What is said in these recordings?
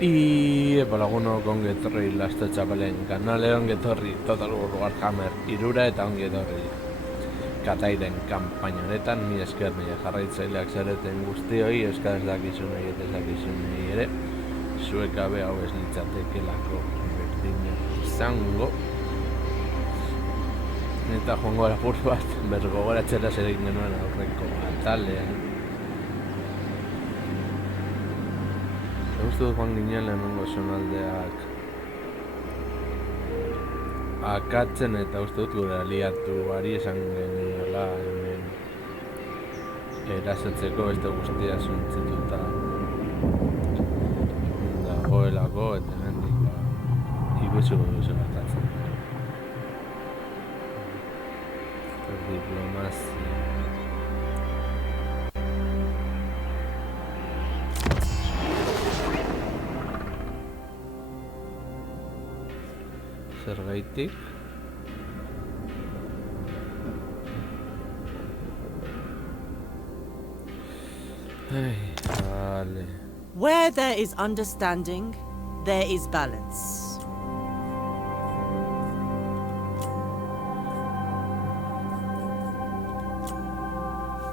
Y lagunok ongi etorri Lasto Txapelen kanale, ongi etorri Total War Warhammer irura eta ongi etorri Katairen kanpaina honetan, mi esker nire jarraitzaileak zareten guztioi, euskaraz dakizunei eta ez dakizunei ere, zuek gabe hau ez litzatekelako berdina izango. Eta joango apur bat, bergogoratzera zer egin genuen aurreko atalean. Uste dut joan ginen lehenengo zonaldeak akatzen eta uste dut gure aliatuari esan geniola hemen erasotzeko beste guztia zuntzituta dagoelako eta hendik ikusuko duzu gertatzen. Diplomazia. Zergaitik? Vale. Where there is understanding, there is balance.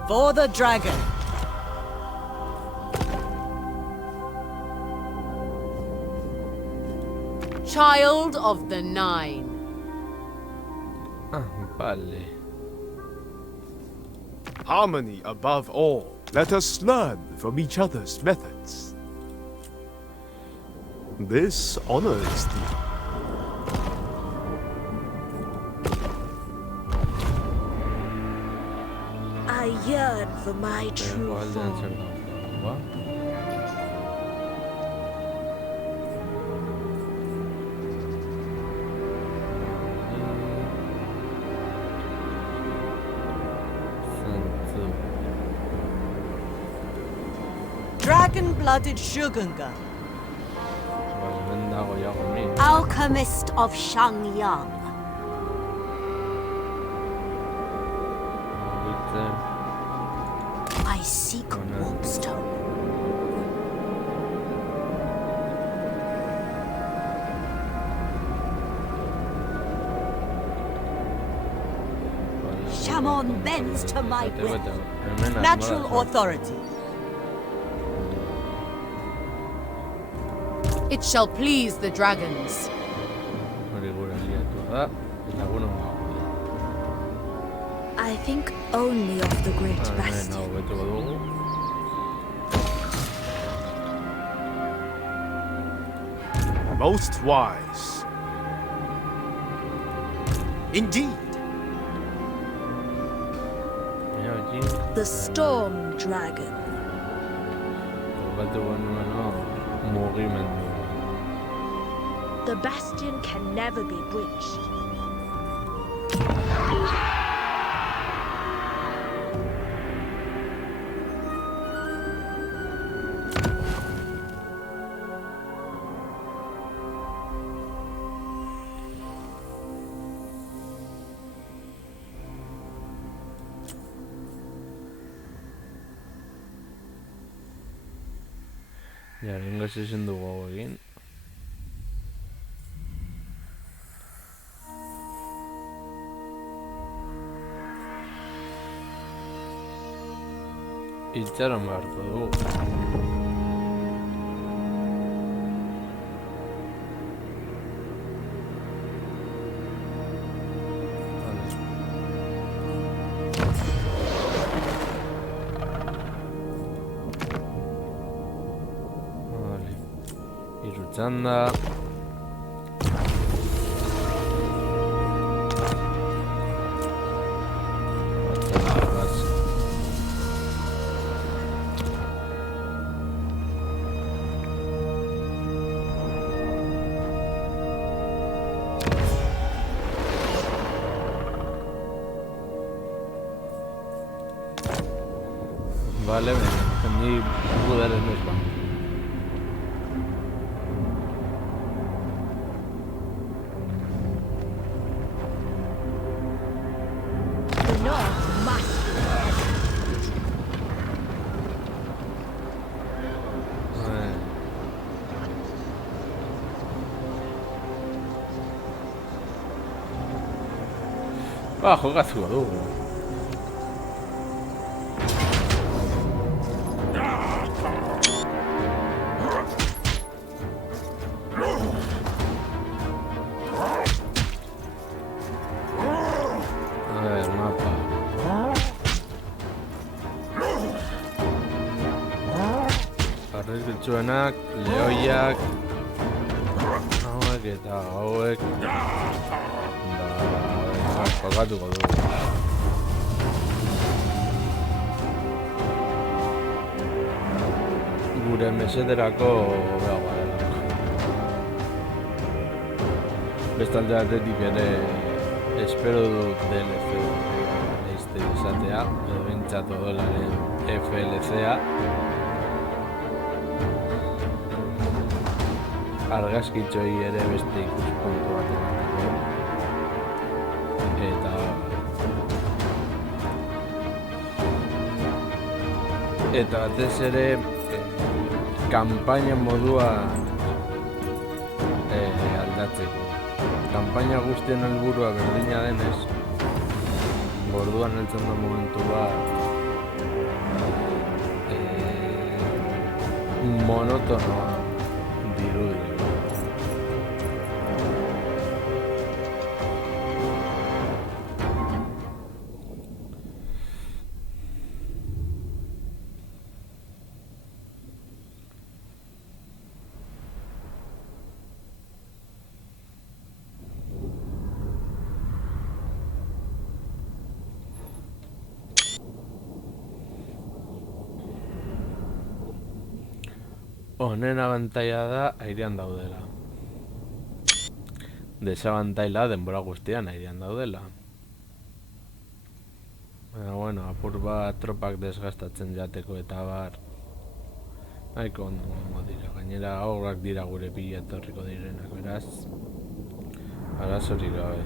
For the dragon. Child of the Nine. Vale. Harmony above all. Let us learn from each other's methods. This honors thee. I yearn for my true form. Dragon-blooded Shugunga. Alchemist of Shangyang. I seek warpstone. Shamon bends to my will. Natural authority. It shall please the dragons. I think only of the great bastion. Most wise. Indeed. The storm dragon. The bastion can never be breached. Ja, lengo ezin dugu hau egin. Itxaron beharko dugu. Vale. Hiru txanda. Vale, ni poderes noiz ba. The North must be. Jokatuko dugu. A ver, mapa. Arrizkitsuenak, lehoiak, hauek eta hauek. Jokatuko dugu. Gure mesederako beagoa dela. Bestalde batetik ere espero dut DLC leizte izatea, edo bintzat odolaren FLCa. Argazkitxoi ere beste ikuspuntu bat emateko. Eta batez ere kanpaina modua aldatzeko. Kanpaina guztien helburua berdina denez, orduan heltzen da momentu bat monotonoa dirudi. Honen abantaila da airean daudela. Desabantaila denbora guztian airean daudela. Baina, bueno, apur bat tropak desgastatzen jateko eta bar nahiko ondo dira. Gainera aurrak dira gure bila etorriko direnak, beraz arazorik gabe.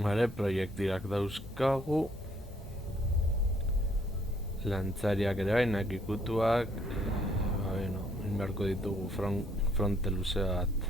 Vale, proiektilak dauzkagu. Lantzariak ere bainak ikutuak. Bueno, inbarko ditugu fronte luze bat.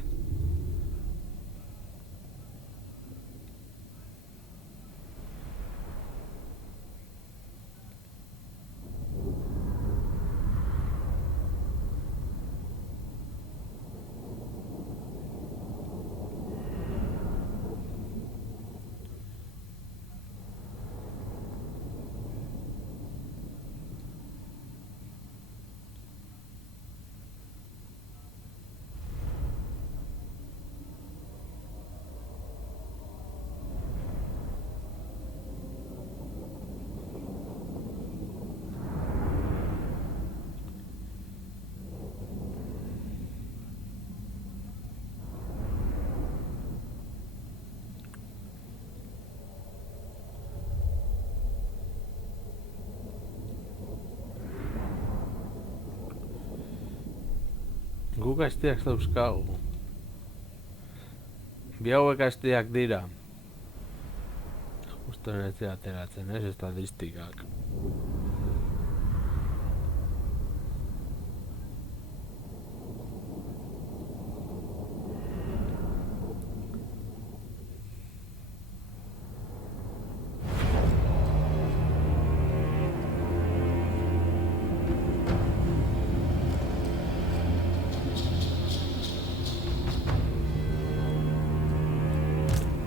Guk asteak dauzkagu. Bi hauek asteak dira. Justo netzea ateratzen, estatistikak.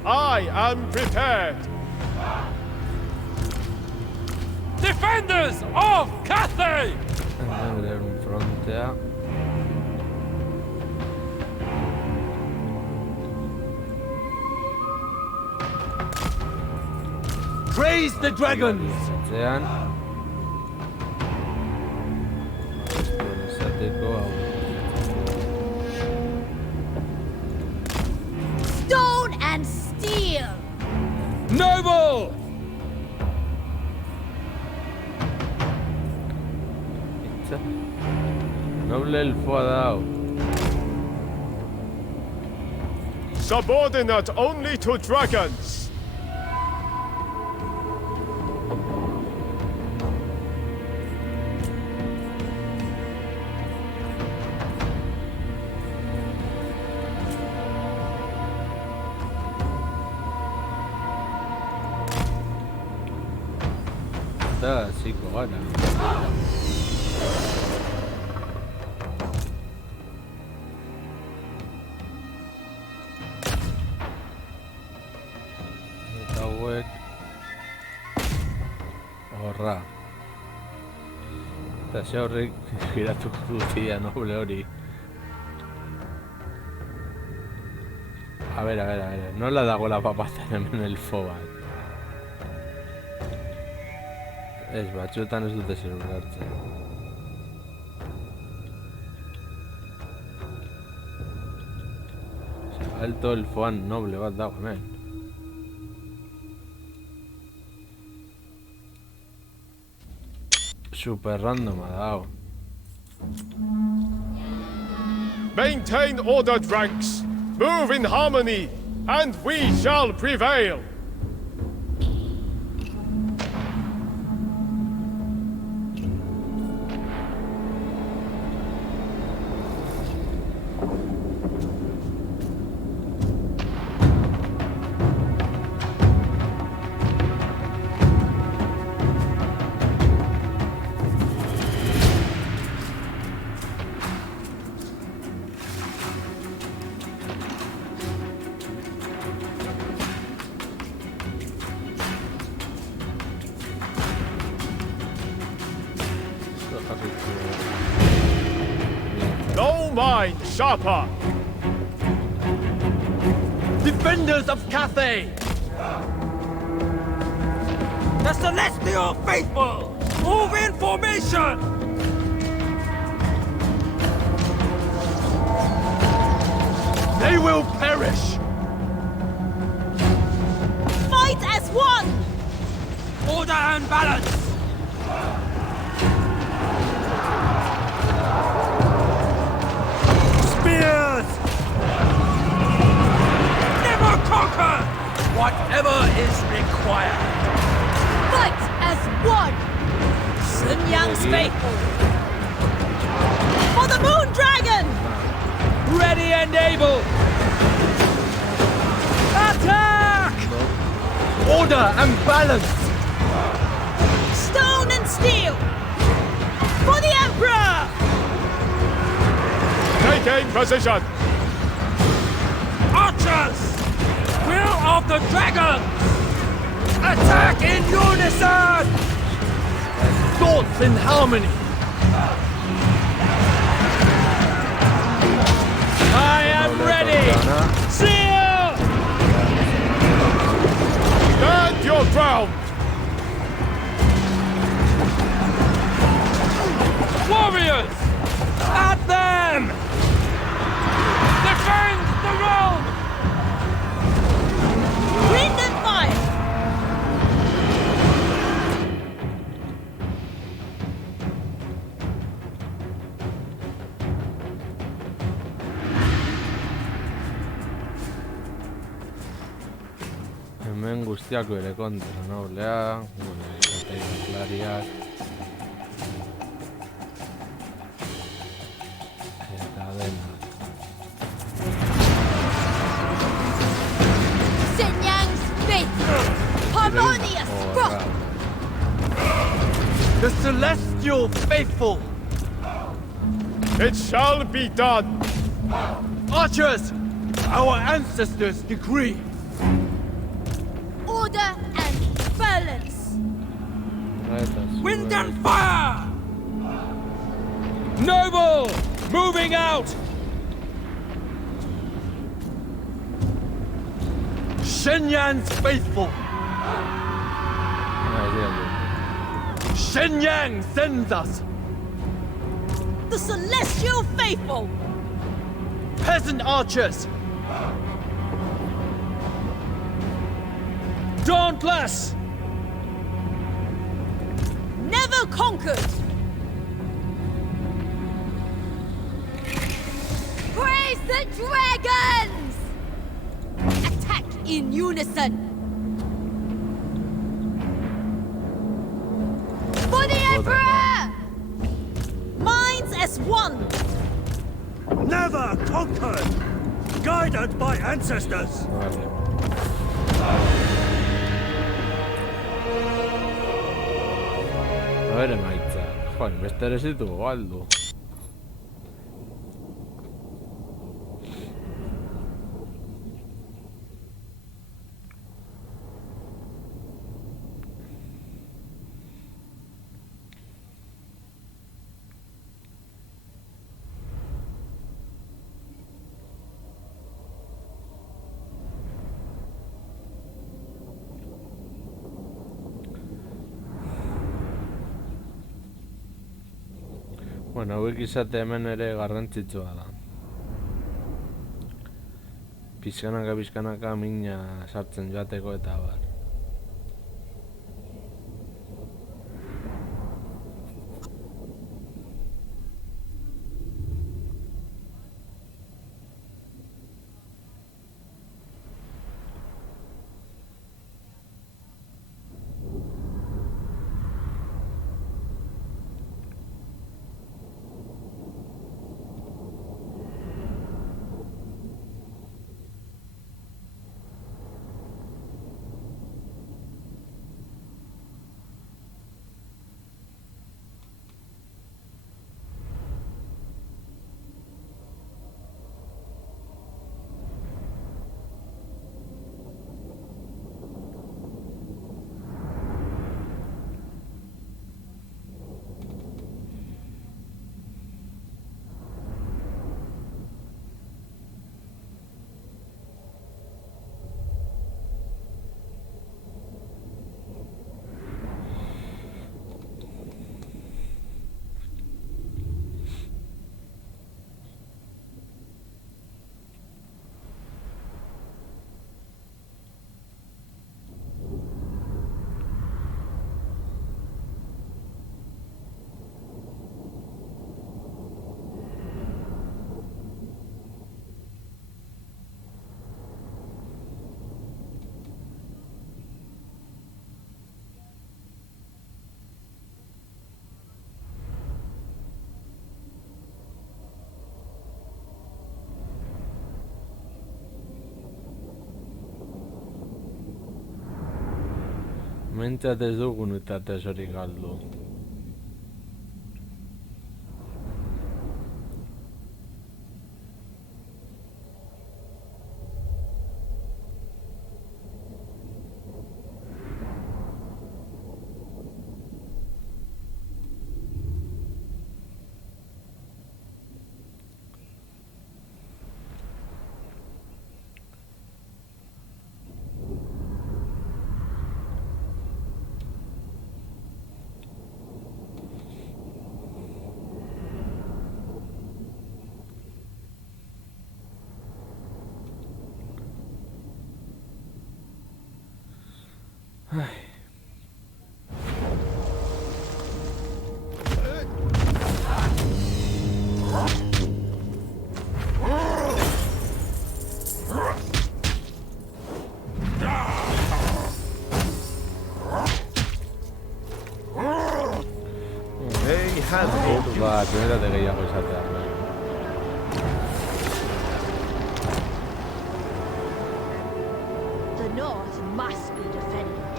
I am prepared. Defenders of Cathay! Vedere un frontea. Praise the dragons! Atzean. Esateko hau. Stone and steel! Noble! Noble elfoa dau. Subordinate only to dragons. Eta hasiko gara. Eta hauek horra. Eta ze horrek giratuko dutia noble hori. A ver, nola dago la papatzen hemen elfo bat. Ez, batzuetan ez dute zer ulertzen. Alto elfoan noble bat dago hemen. Super randoma dago. Maintain ordered ranks. Move in harmony, and we shall prevail. No mind sharper. Defenders of Cathay! The Celestial Faithful! Move in formation! They will perish! Fight as one! Order and balance! Spears! Never conquer! Whatever is required! Fight as one! Sun Yang's faithful! For the Moon Dragon! Ready and able! Attack! Order and balance! Stone and steel! For the Emperor! Taking position. Archers! Will of the Dragons! Attack in unison! Thoughts in harmony! I am ready! Seal! Stand your ground. Warriors! At them! Defend the realm! Wind and fire! Hemen guztiak bere kontra, noblea, klariak. Eta dena. Sun Yang's faithful! Harmonious Horra. rock! The Celestial Faithful! It shall be done. Archers! Our ancestors' decree! Order and balance! Wind and fire! Noble! Moving out! Shenyang's faithful! Shenyang sends us! The Celestial Faithful! Peasant archers! Dauntless! Never conquered! Praise the dragons! Attack in unison! For the Emperor! Minds as one! Never conquered! Guided by ancestors! Vale. Bere maitza. Joan, beste ere zitugu galdu. Bueno, hauek izate hemen ere garrantzitsua da. Pizkanaka mina sartzen joateko eta bar. Mentzat ez dugun eta tesorik galdu. Bat, benetate gehiago izatea. The North must be defended.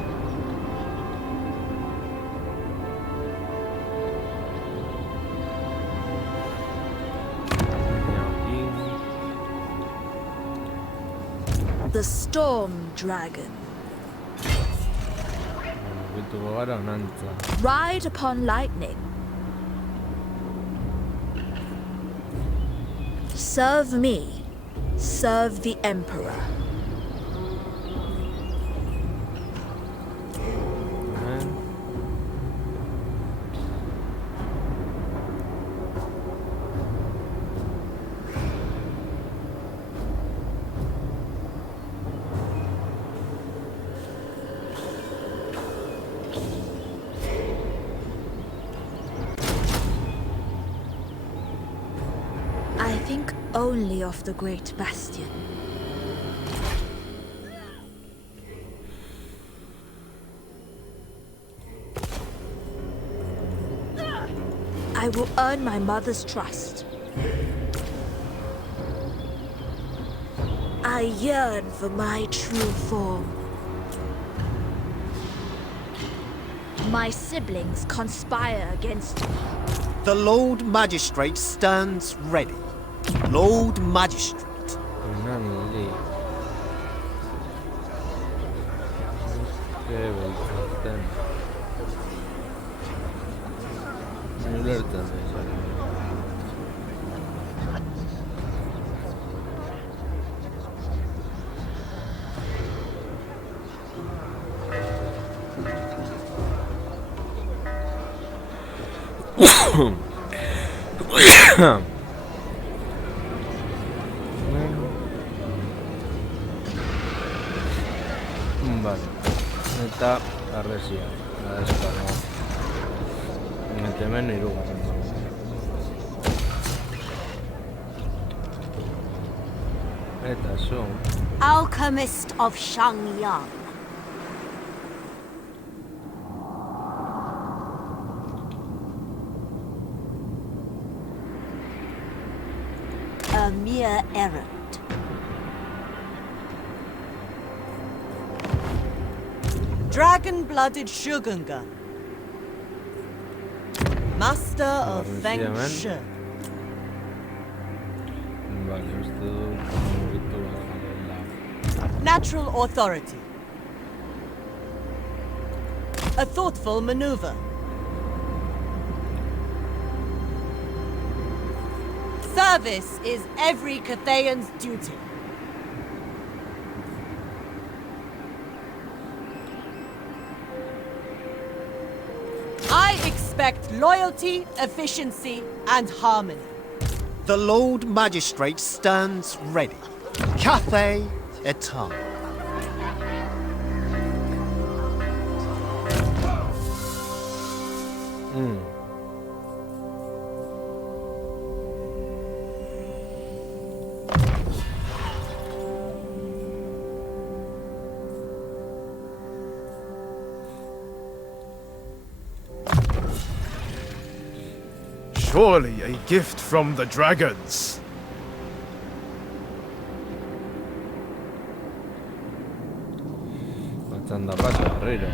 The Storm Dragon. Bituko gara onantza. Ride upon lightning. Serve me, serve the Emperor. I think only of the Great Bastion. I will earn my mother's trust. I yearn for my true form. My siblings conspire against me. The Lord Magistrate stands ready. Lord Magistrate. Nanli. Qué bello. Ulerten. Vale, eta arresia, deskarga. Hemen hirugarren dago. Eta zu. Alchemist of Shangyang. A mere errand. Dragon-blooded Shogunga. Master of Feng Efectivamente. Shi. Vale, uste dut mugitu garela. Natural authority. A thoughtful maneuver. Service is every Cathayan's duty. I expect loyalty, efficiency, and harmony. The Lord Magistrate stands ready. Cathay Etam. Surely a gift from the dragons. Batzan da paso, berriro.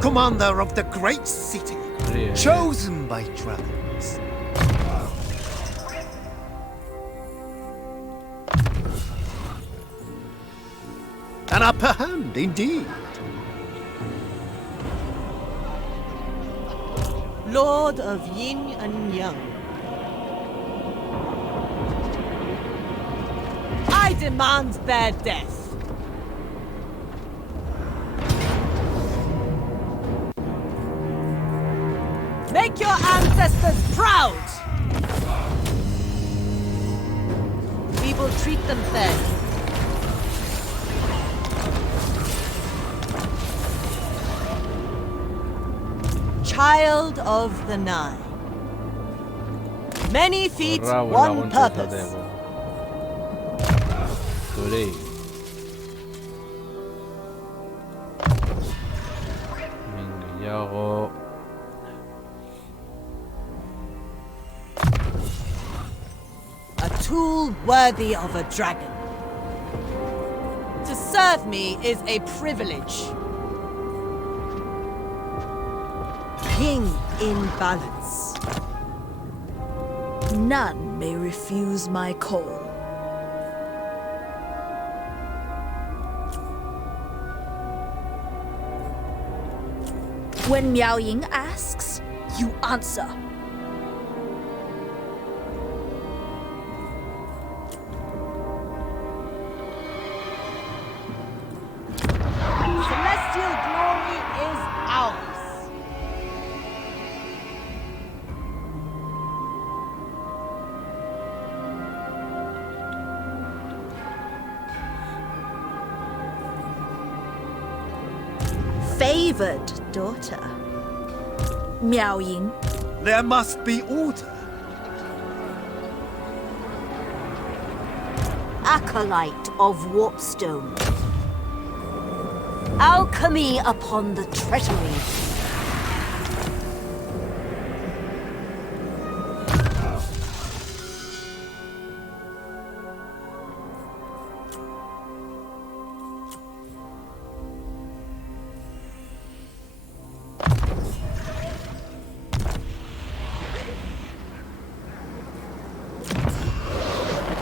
Commander of the great city, Yeah. chosen by dragons. An upper hand, indeed. Lord of Yin and Yang. I demand their death. Make your ancestors proud! We will treat them fairly. Child of the Nine. Many feet, Horra, one laguntza purpose. izateko. Zuri. Min gehiago. A tool worthy of a dragon. To serve me is a privilege. King in balance. None may refuse my call. When Miao Ying asks, you answer. Celestial glory is ours. Favored daughter. Miao Ying. There must be order. Acolyte of Warpstone. Alchemy upon the treasury.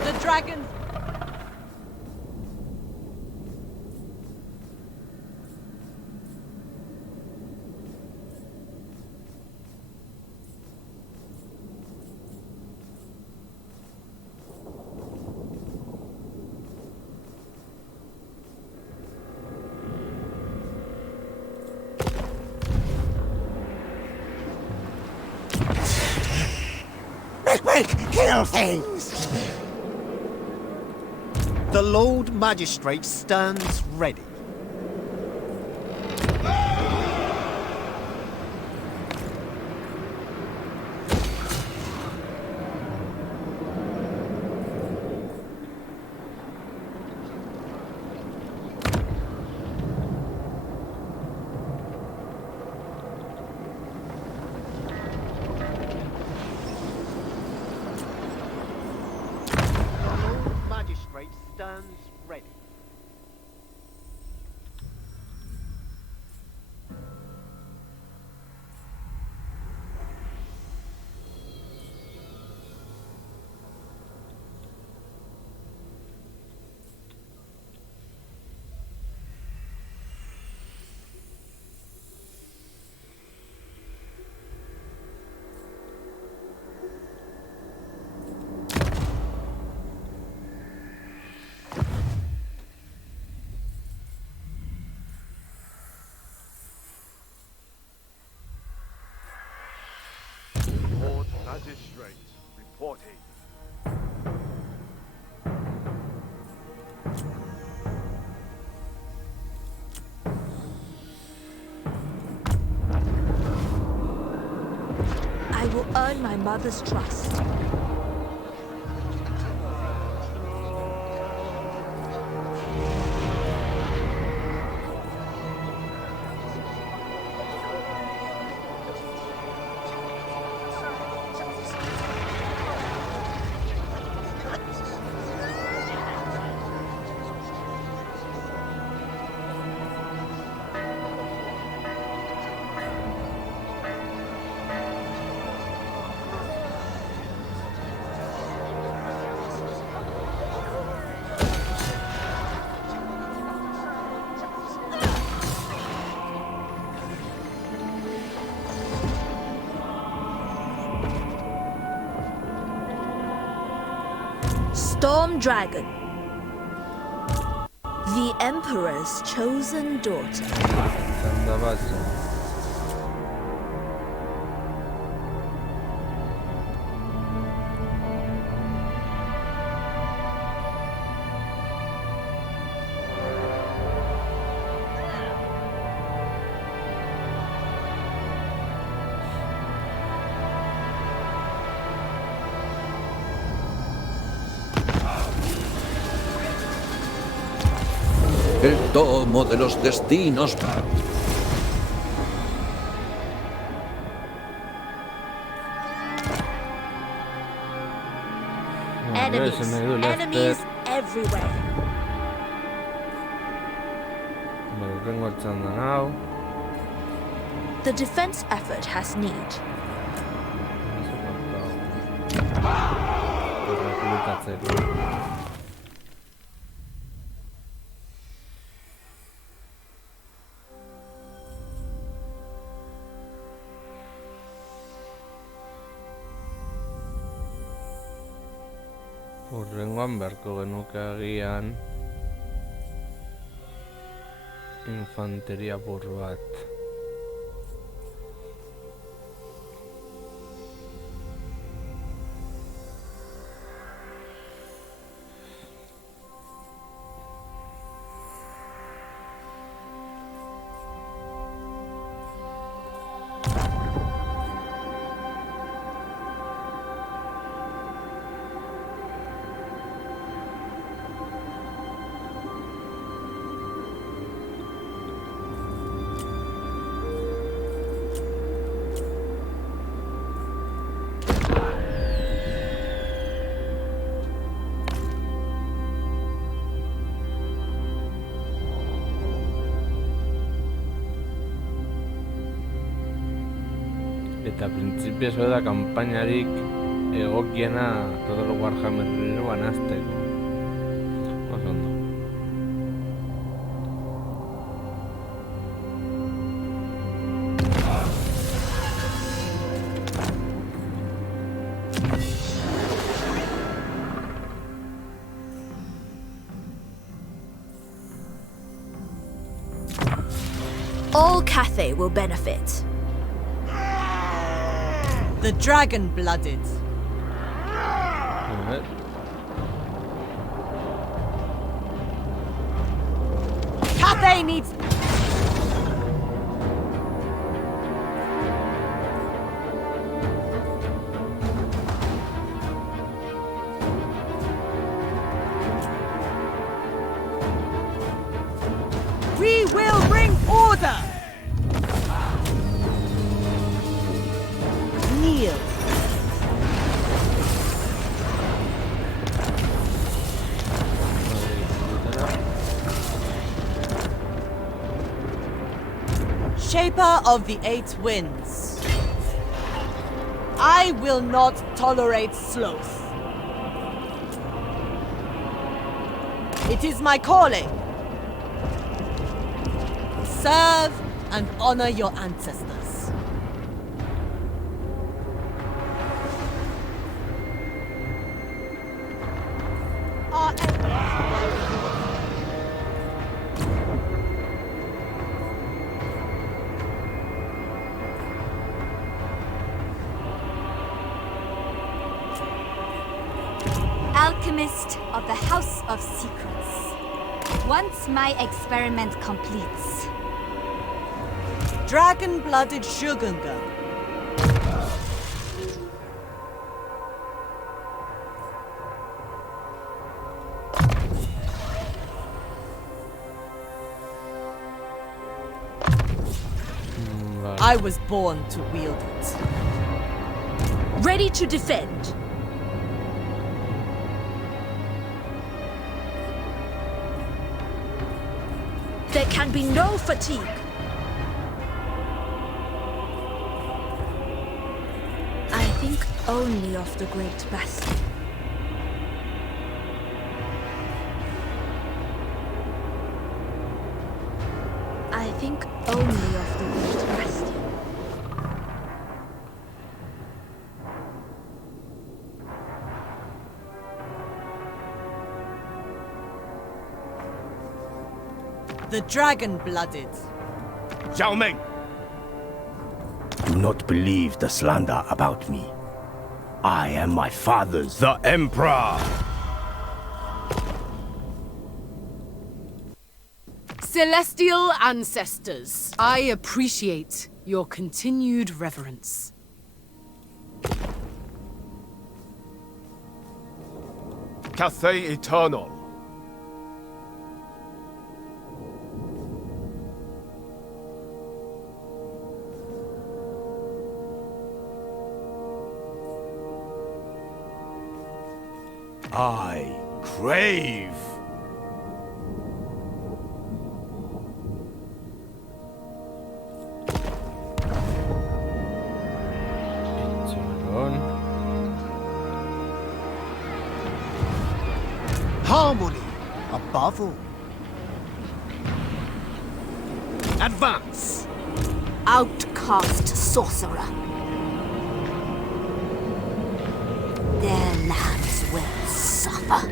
The dragon. Quick, kill things! The Lord Magistrate stands ready. Magistrate stands ready. Lord Magistrate reporting. I will earn my mother's trust. Storm Dragon. The Emperor's chosen daughter. Santa base. El tomo de los destinos. Enemies everywhere. The defense effort has need. Oraingoan beharko genuke agian infanteria bur bat. Eta printzipioz da kanpainarik egokiena Total Warhammer 3 hasteko. Oso ondo. All Cathay will benefit. The dragon-blooded. Evet. Cathay needs... We will bring order! Kneel. Shaper of the Eight Winds. I will not tolerate sloth. It is my calling. Serve and honor your ancestors. Our Alchemist of the House of Secrets. Once my experiment completes, dragon-blooded Shugunga. I was born to wield it. Ready to defend. There can be no fatigue. I think only of the Great Bastion. I think only of the Great Bastion. The dragon-blooded. Zhao Meng! Do not believe the slander about me. I am my father's, the Emperor! Celestial ancestors, I appreciate your continued reverence. Cathay Eternal. I crave. Harmony, above all. Advance! Outcast sorcerer. Their lands will suffer. suffer.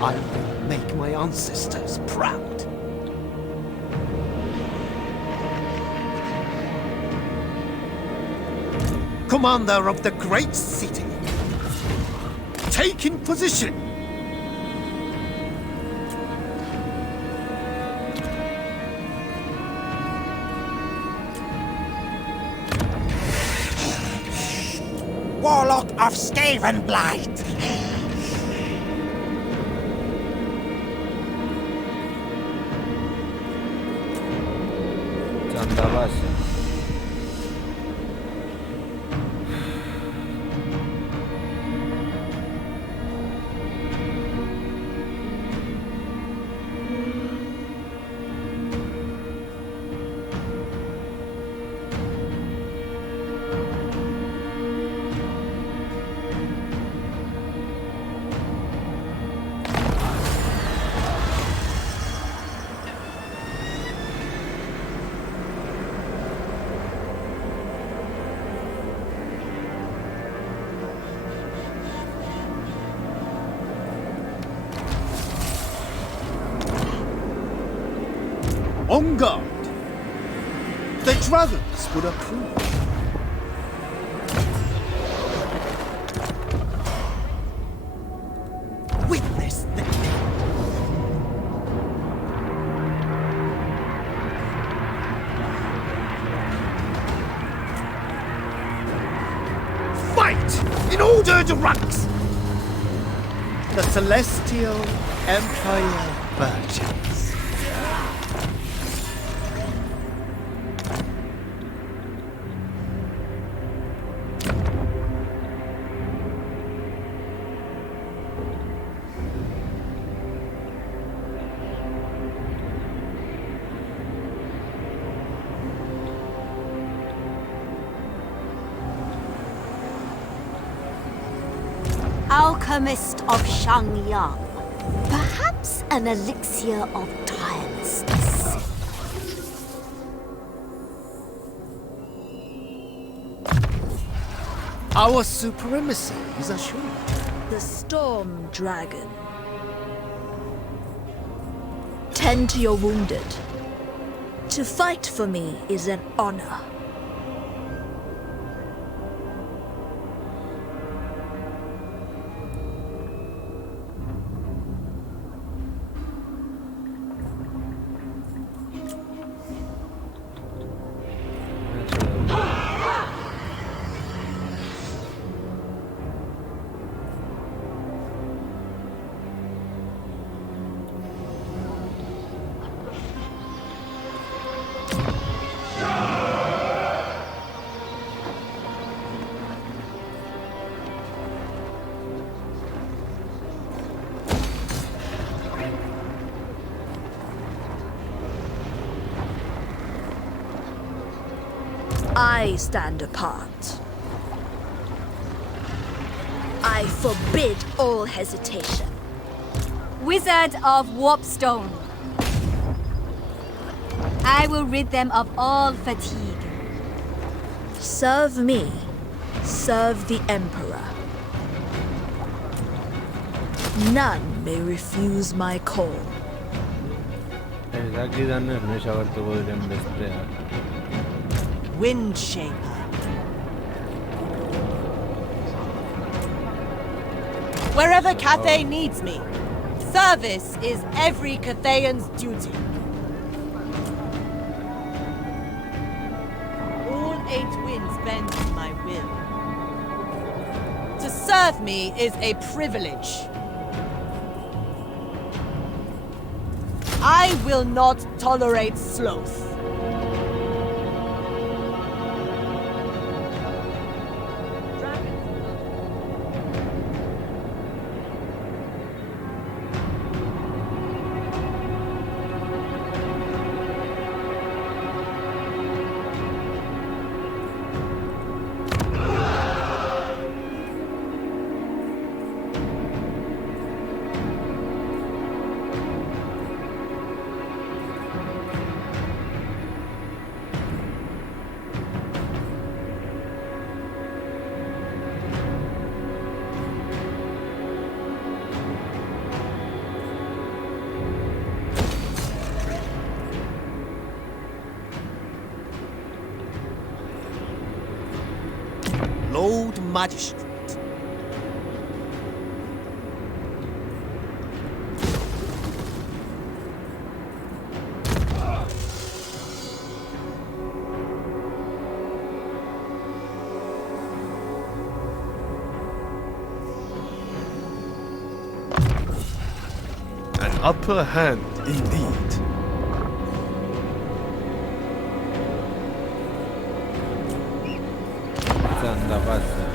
I will make my ancestors proud. Commander of the great city, take in position. Warlock of Skavenblight! Txanda base. On guard. The dragons would approve. Witness the fight in ordered ranks. The Celestial Empire burgeons. Alchemist of Shangyang. Perhaps an elixir of tirelessness. Our supremacy is assured. The Storm Dragon. Tend to your wounded. To fight for me is an honor. I stand apart. I forbid all hesitation. Wizard of Warpstone. I will rid them of all fatigue. Serve me. Serve the Emperor. None may refuse my call. Ezakidanez noiz agertuko diren besteak. Windshaper. Wherever Cathay needs me, service is every Cathayan's duty. All 8 winds bend to my will. To serve me is a privilege. I will not tolerate sloth. Lord Magistrate. An upper hand, indeed. Anda pazza.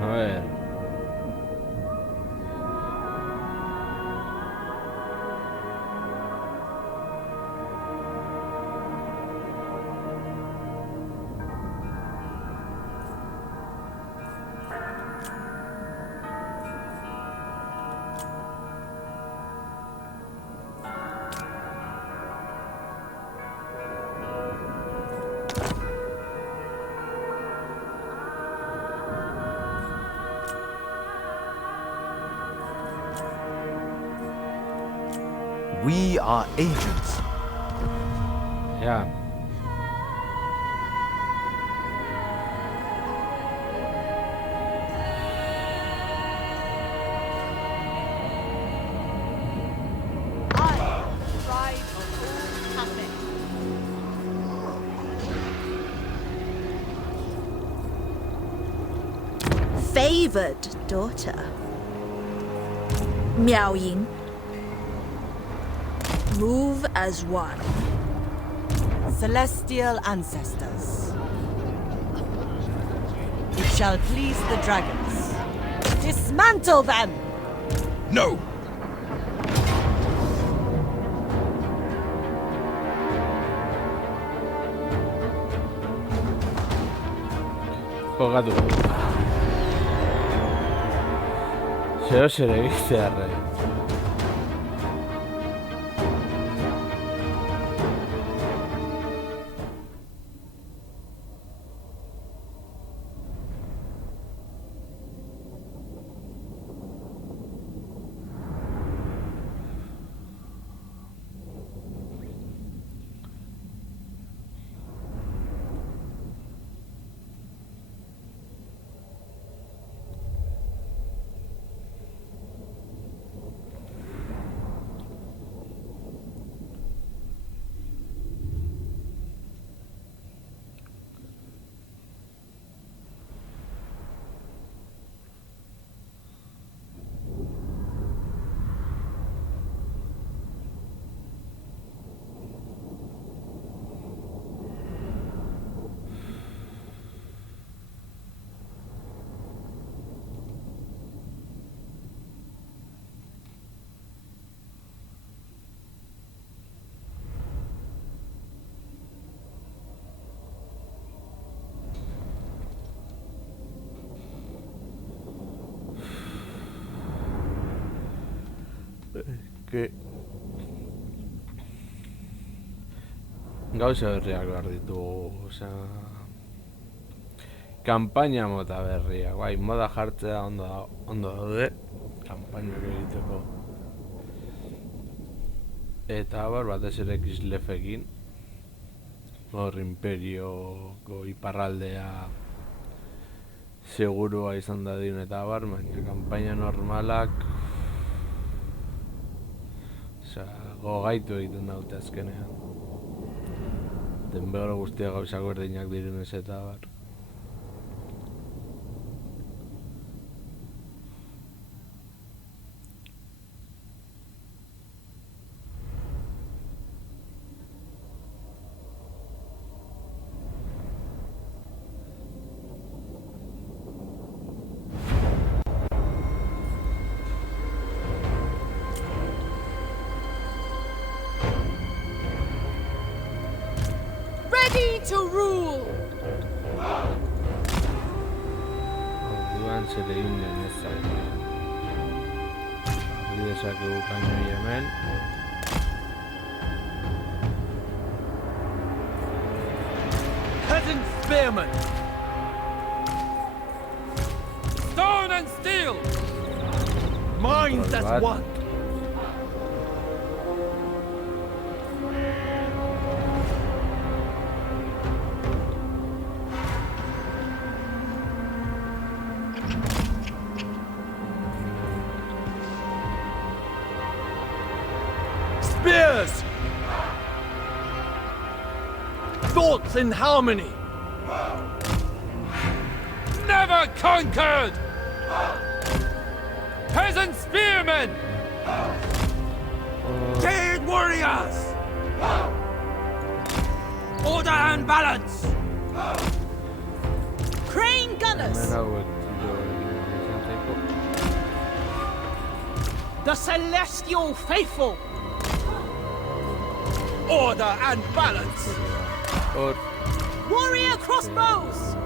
A ver. We are agents. Ja. Pride of all Cathay. Favored daughter. Miao Ying. Move as one. Celestial ancestors. It shall please the dragons. Dismantle them! No! Jogatu. Zeo zer egitearre. Que gauza berriak behar ditugu, osea, kanpaina mota berriak, bai, moda jartzea ondo daude, kanpainak egiteko. Eta batez ere Kislefekin, hor imperioko iparraldea segurua izan dadin eta baina kanpaina normalak gogaitu egiten daute azkenean. Denbora guztia gauzak berdinak direnez eta bar. ready to rule. Orduan zelegin genezak. Dezakegu kainoi hemen. Peasant spearmen! Stone and steel! Minds as one! Spears! Thoughts in harmony! Never conquered! Peasant spearmen! Dead warriors! Order and balance! Crane gunners! The celestial faithful! Order and balance! Warrior crossbows!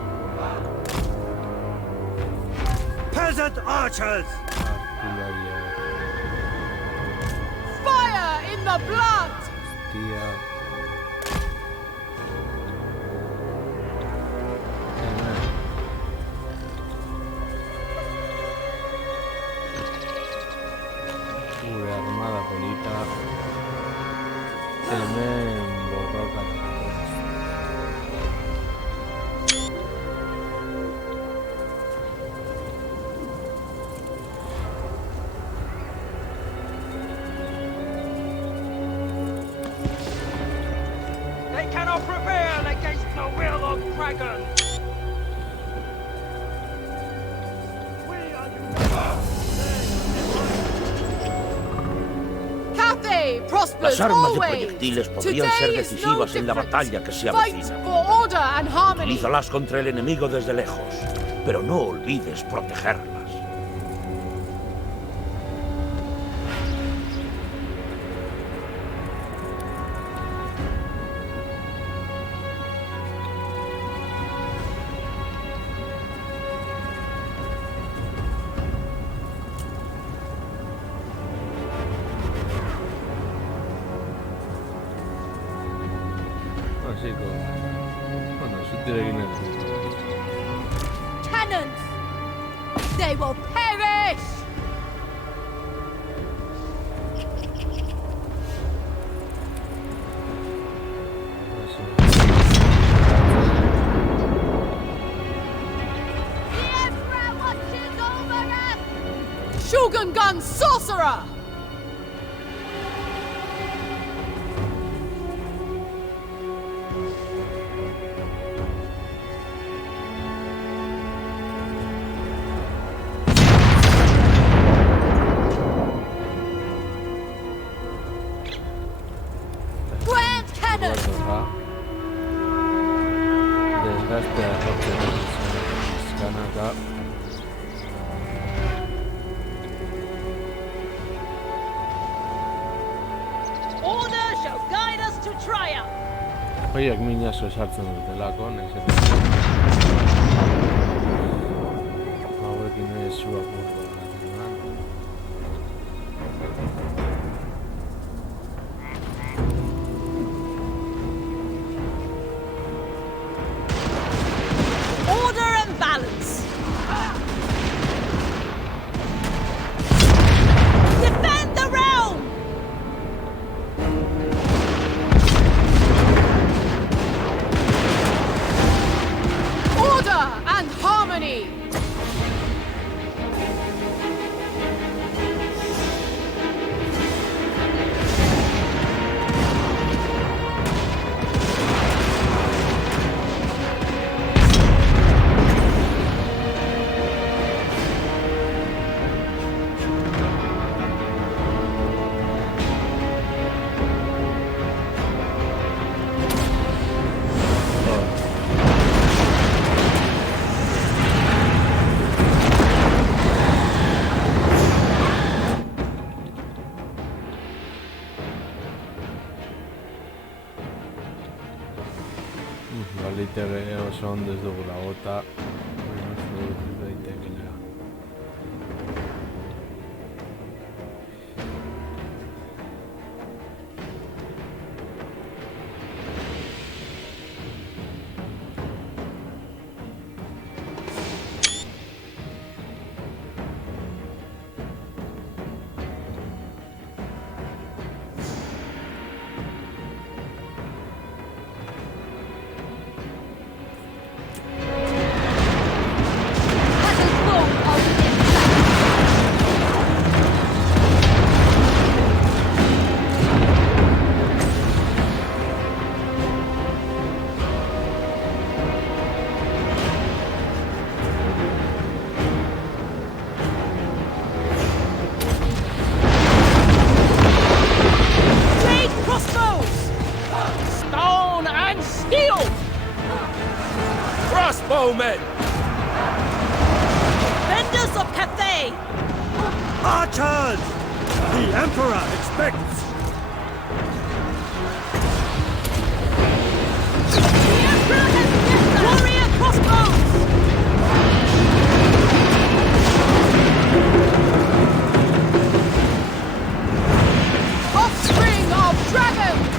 Peasant archers! Fire in the blood! Armada polita. Hemen borroka. They cannot prevail against the will of dragons! Cathay prospers Las armas de always. proyectiles podrían Today ser is decisivas no en la different. batalla que se Fight avecina. for order and harmony. Utilízalas contra el enemigo desde lejos, pero no olvides protegerlas. Así como... Bueno, eso tiene que ir. Cannons! They will perish! The Emperor watches over us! Shogun Gun Sorcerer! Grand Cannon! Desgaste a tope de Scan acá. Order shall guide us to triumph! Horiek minazo esartzen dutelako, nahiz eta... Hauekin ez zuak burro da. Order and balance! Defend the realm! Order and harmony! Baliteke oso ondo ez dugula bota. Daitekeela. Crossbowmen! Vendors of Cathay! Archers! The Emperor expects! Warrior crossbows! Offspring of dragons!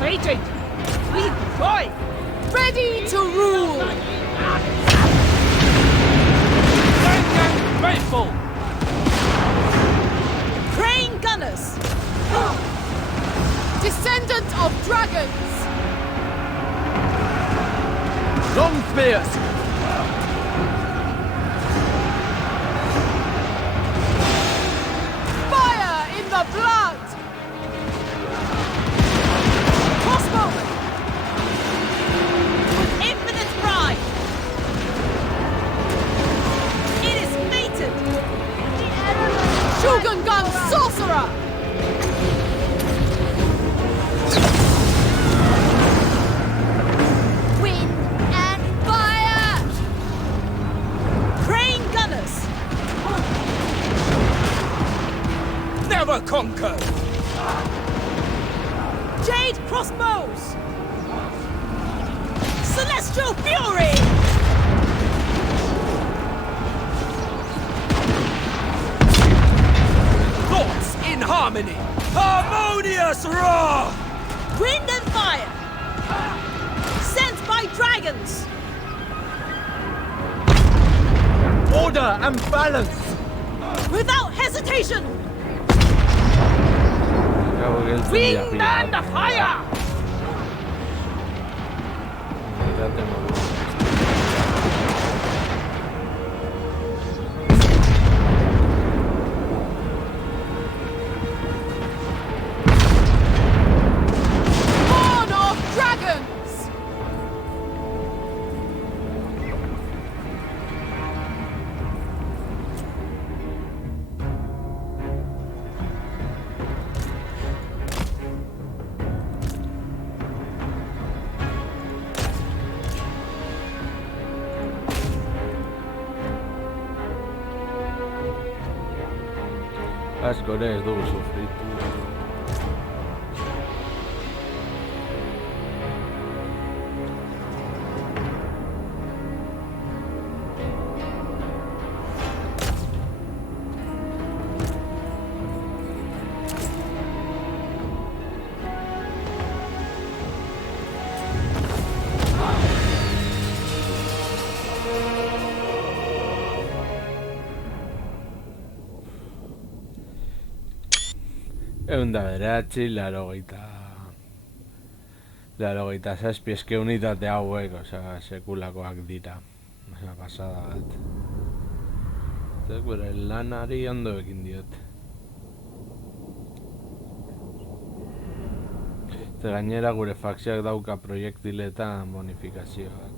Waiting! With joy! Ready to rule! Young faithful! Crane gunners! Descendant of dragons! Long spears! Fire in the blood! Crossbowmen! With infinite pride! It is fated! Shogun Gun Sorcerer! Wind and fire! Crane gunners! Never conquered! Jade crossbows! Celestial fury! Thoughts in harmony! Harmonious roar! Wind and fire! Sent by dragons! Order and balance! Without hesitation! Wind and fire! Asko ere ez dugu sufritu. Eunda bederatzi, laurogeita zazpi, eske unitate hauek, osea, sekulakoak dira. Osea, pasada bat. Eta gure lanari ondo ekin diot. Eta gainera gure fakziak dauka proiektiletan bonifikazioak.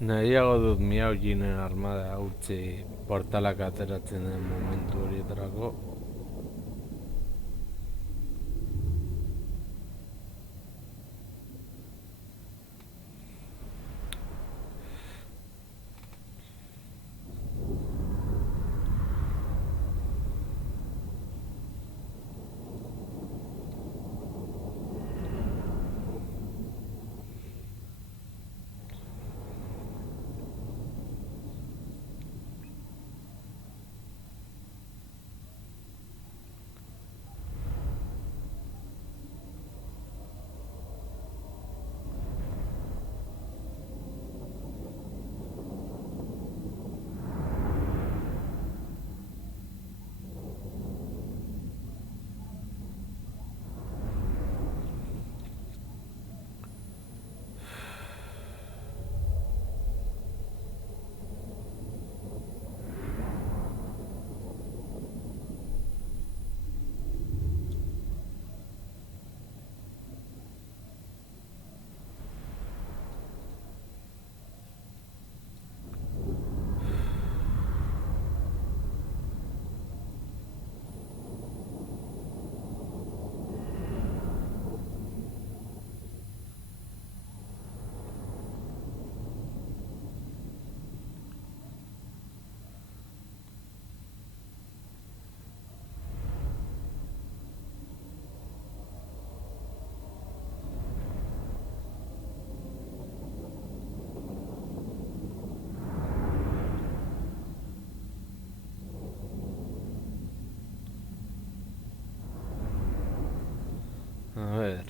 Nahiago dut Miaujinen armada utzi portalak ateratzen den momentu horietarako. A ver.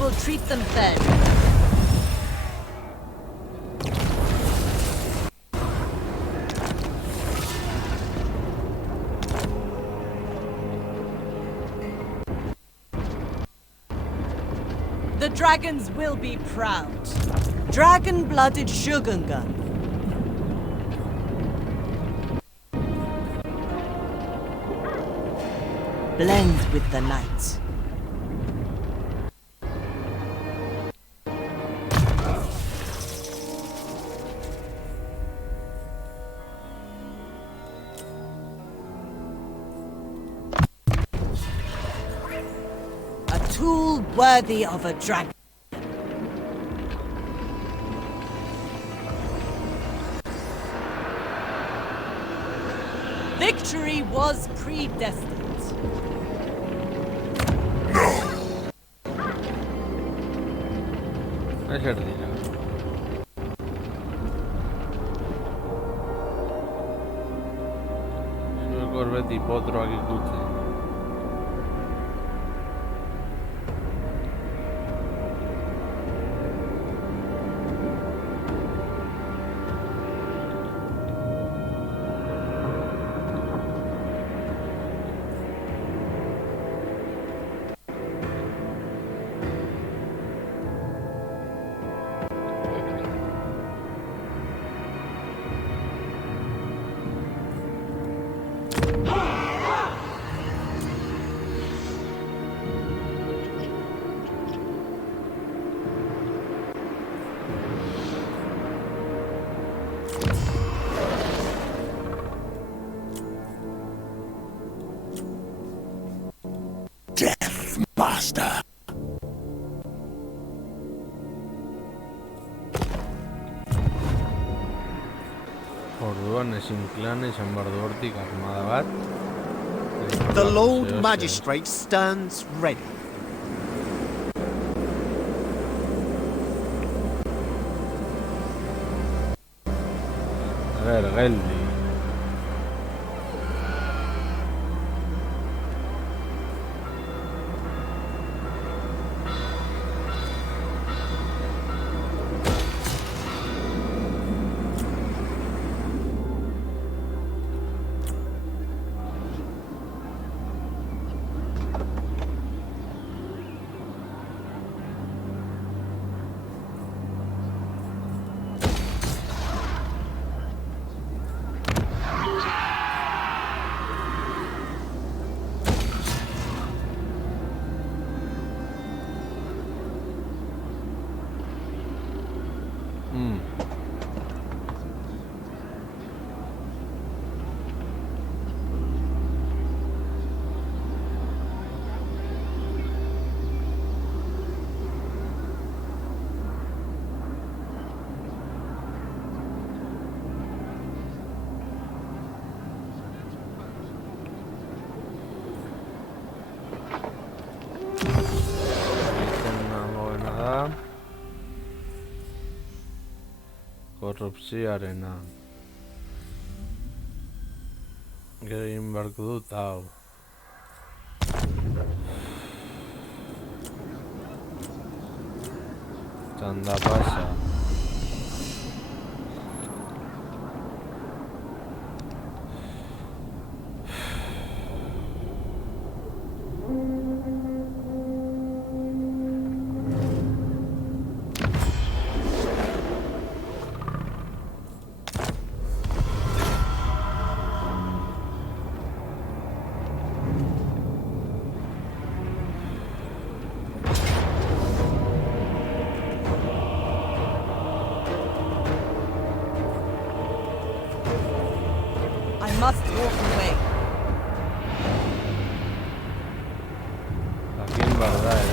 We'll treat them fair. The dragons will be proud. Dragon-blooded Shogunga. Blend with the night. Tool worthy of a dragon. Victory was predestined. Eserdia. Zuek horbeti potroak ikutzen. master. Orduan ezin klan izan behar du hortik armada bat. The Lord Magistrate stands ready. A ver, Geldi. Korrupzioarena. Gero egin beharko dut hau. Txanda pasa. Must walk away. Aquí en verdad,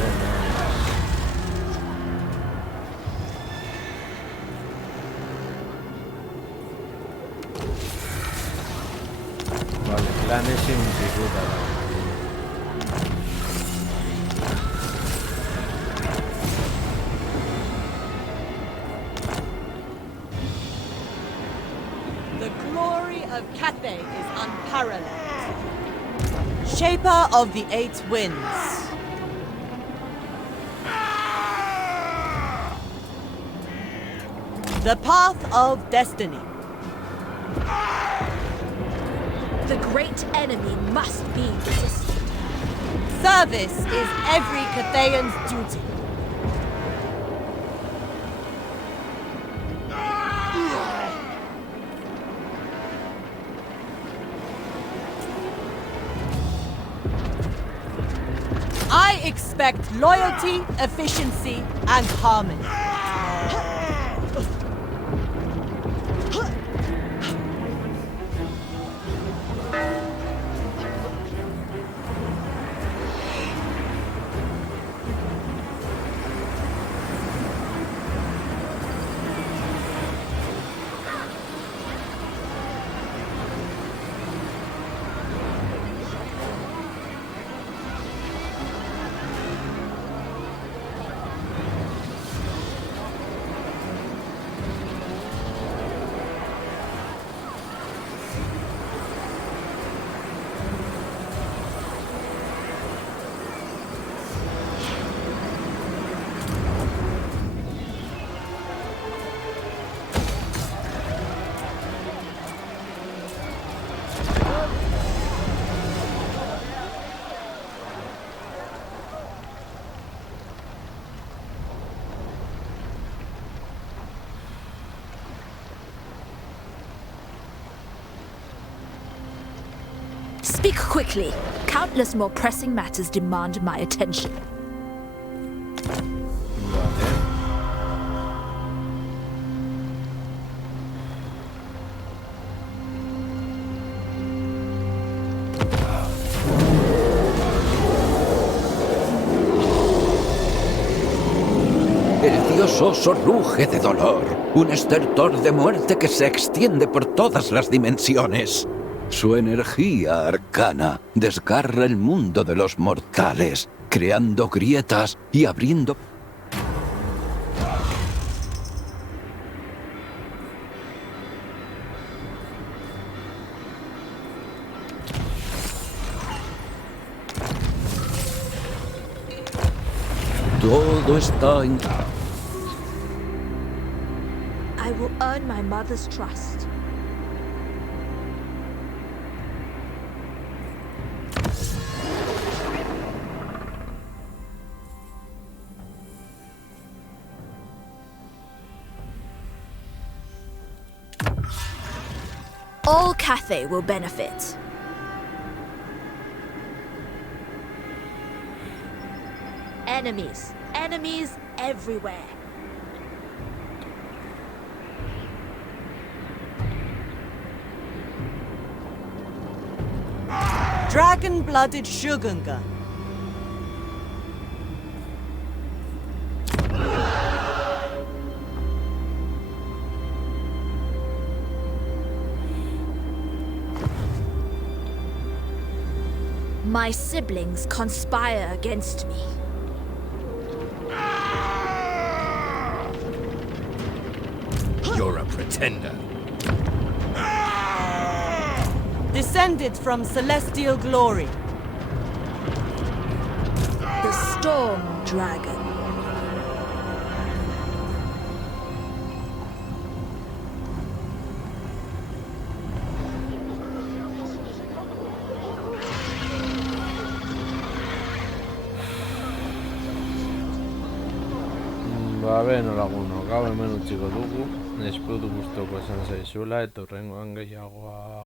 Vale, planes sin dificultad. The glory of Cathay is unparalleled. Shaper of the Eight Winds. The path of destiny. The great enemy must be resisted. Service is every Cathayan's duty. I expect loyalty, efficiency, and harmony. Speak quickly. Countless more pressing matters demand my attention. misterioso oso ruge de dolor, un estertor de muerte que se extiende por todas las dimensiones. Su energía arcana desgarra el mundo de los mortales, creando grietas y abriendo... Todo está en... I will earn my mother's trust. All Cathay will benefit. Enemies everywhere. Dragon-blooded Shugunga. My siblings conspire against me. You're a pretender. Descended from celestial glory. The Storm Dragon. Beno laguno, gau hemen utziko dugu. Espero gustoko esan zaizula eta hurrengoan gehiagoa